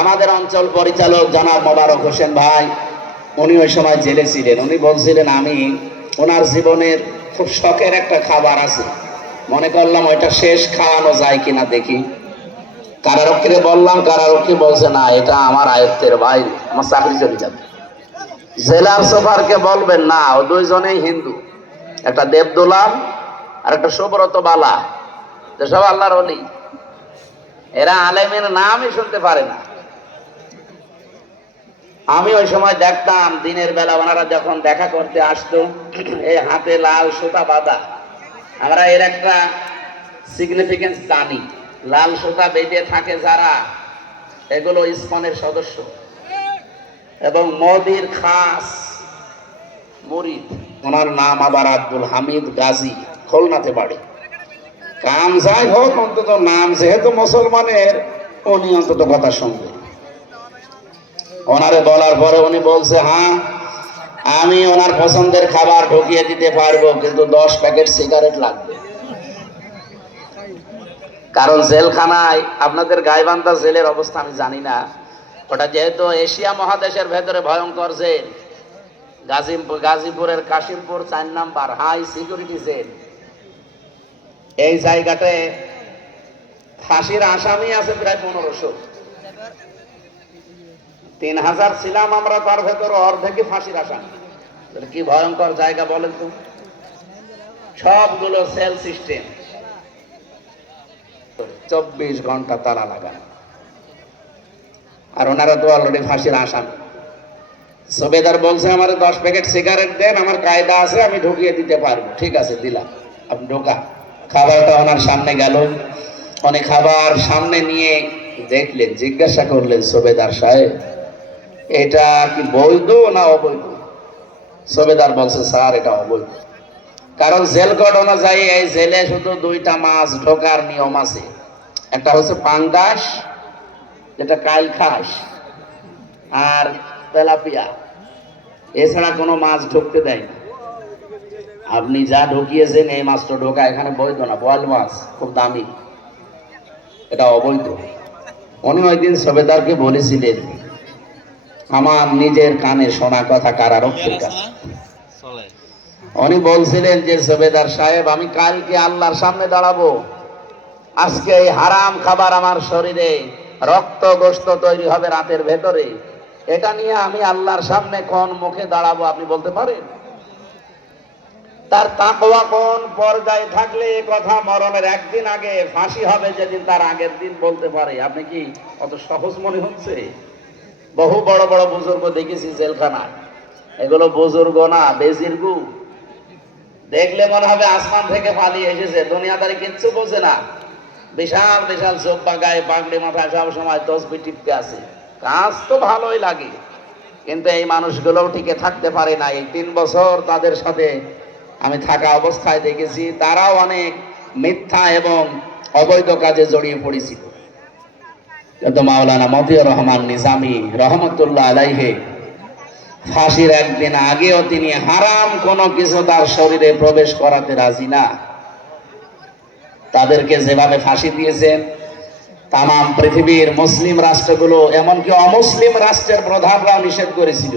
আমাদের অঞ্চল পরিচালক জনাব মোবারক হোসেন ভাই, উনি ওই সময় জেলে ছিলেন। উনি বলছিলেন, আমি ওনার জীবনের খুব শখের একটা খাবার আছে। মনে করলাম ওইটা শেষ খাওয়ানো যায় কিনা দেখি। কারারক্ষীরে বললাম, কারারক্ষী বলছে, না, এটা আমার আয়ত্তের ভাই, আমার চাকরি চলে যাবে জেলার সোফারকে বলবেন, না, ও দুইজনেই হিন্দু। একটা দেবদোলাল আর একটা সুব্রত বালা। সব আল্লাহর অলি। এরা আলেমের নামই শুনতে পারে না। আমি ওই সময় দেখতাম, দিনের বেলা ওনারা যখন দেখা করতে আসতো, এই হাতে লাল সুতা বাঁধা। আমরা এর একটা সিগনিফিকেন্স জানি। লাল সুতা বেঁধে থাকে যারা, এগুলো ইস্কনের সদস্য। এবং মোদির খাস মরিদ, ওনার নাম আবার আব্দুল হামিদ গাজী, খুলনাতে বাড়ি। কাম যাই হোক, অন্তত নাম যেহেতু মুসলমানের, উনি অন্তত কথা শুনবে। ওনারে বলার পরে উনি বলছে হ্যাঁ আমি ওনার পছন্দের খাবার ঢুকিয়ে দিতে পারব, কিন্তু দশ প্যাকেট সিগারেট লাগবে। কারণ জেলখানায় আপনাদের গাইবান্ধা জেলের অবস্থা আমি জানি না। ওটা যেহেতু এশিয়া মহাদেশের ভেতরে ভয়ঙ্কর জেল। গাজীপুর গাজীপুরের কাশিমপুর চার নাম্বার হাই সিকিউরিটি জেল। এই জায়গাতে ফাঁসির আসামি আছে প্রায় পনেরোশো। তিন হাজার ছিলাম আমরা, তার ভেতর অর্ধেকই ফাঁসির আসামি কি ভয়ঙ্কর জায়গা বলেন তো। সবগুলো সেল সিস্টেম চব্বিশ ঘণ্টা তালা লাগানো। আর ওনারা তো অলরেডি ফাঁসির আসামি সবেদার বলছে, আমার দশ প্যাকেট সিগারেট দেন, আমার কায়দা আছে, আমি ঢুকিয়ে দিতে পারব। ঠিক আছে, দিলাম। আপনি ঢোকা। খাবারটা ওনার সামনে গেল। উনি খাবার সামনে নিয়ে দেখলেন, জিজ্ঞাসা করলেন সবেদার সাহেব এটা কি বৈধ না অবৈধ? সবেদার বলছে, স্যার, এটা অবৈধ। কারণ জেল কোড অনুযায়ী এই জেলে শুধু দুইটা মাছ ঢোকার নিয়ম আছে। একটা হচ্ছে পাঙ্গাস, যেটা কাইল খাস, আর তেলাপিয়া। এছাড়া কোনো মাছ ঢুকতে দেয় না। আপনি যা ঢুকিয়েছেন, এই মাছটা ঢোকা এখানে বৈধ না। বয়াল মাছ, খুব দামি। এটা অবৈধ। উনি ওই দিন সবেদারকে বলেছিলেন আমার নিজের কানে শোনা কথা কারারক্ষীর কাছে? উনি বলছিলেন যে সবেদার সাহেব আমি কালকে আল্লাহর সামনে দাঁড়াবো। আজকে এই হারাম খাবার আমার শরীরে রক্ত গোস্ত তৈরি হবে রাতের ভেতরে। এটা নিয়ে আমি আল্লাহর সামনে কোন মুখে দাঁড়াবো আপনি বলতে পারেন? তার তাকওয়া কোন পর্যায়ে থাকলে এ কথা মরণের একদিন আগে ফাঁসি হবে যেদিন তার আগের দিন বলতে পারে। আপনি কি অত সহজ মনে হচ্ছে? বহু বড় বড় বুজুর্গ দেখেছি জেলখানায়। এগুলো বুজুর্গ না বেজিরগু দেখলে মনে হবে আসমান থেকে পালিয়ে এসেছে, দুনিয়াদারি কিচ্ছু বোঝে না। বিশাল বিশাল চোপ্পা গায়ে পাগড়ি মাথায় সব সময় তসবি টিপকে আছে। কাজ তো ভালোই লাগে, কিন্তু এই মানুষগুলোও টিকে থাকতে পারে না। এই তিন বছর তাদের সাথে আমি থাকা অবস্থায় দেখেছি, তারাও অনেক মিথ্যা এবং অবৈধ কাজে জড়িয়ে পড়েছিল। কিন্তু মাওলানা মতিউর রহমান নিজামি রহমতুল্লাহ আলাইহে, ফাঁসির একদিন আগেও তিনি হারাম কোনো কিছু তার শরীরে প্রবেশ করাতে রাজি না। তাদেরকে যেভাবে ফাঁসি দিয়েছেন তাম পৃথিবীর মুসলিম রাষ্ট্রগুলো, এমনকি অমুসলিম রাষ্ট্রের প্রধানরাও নিষেধ করেছিল।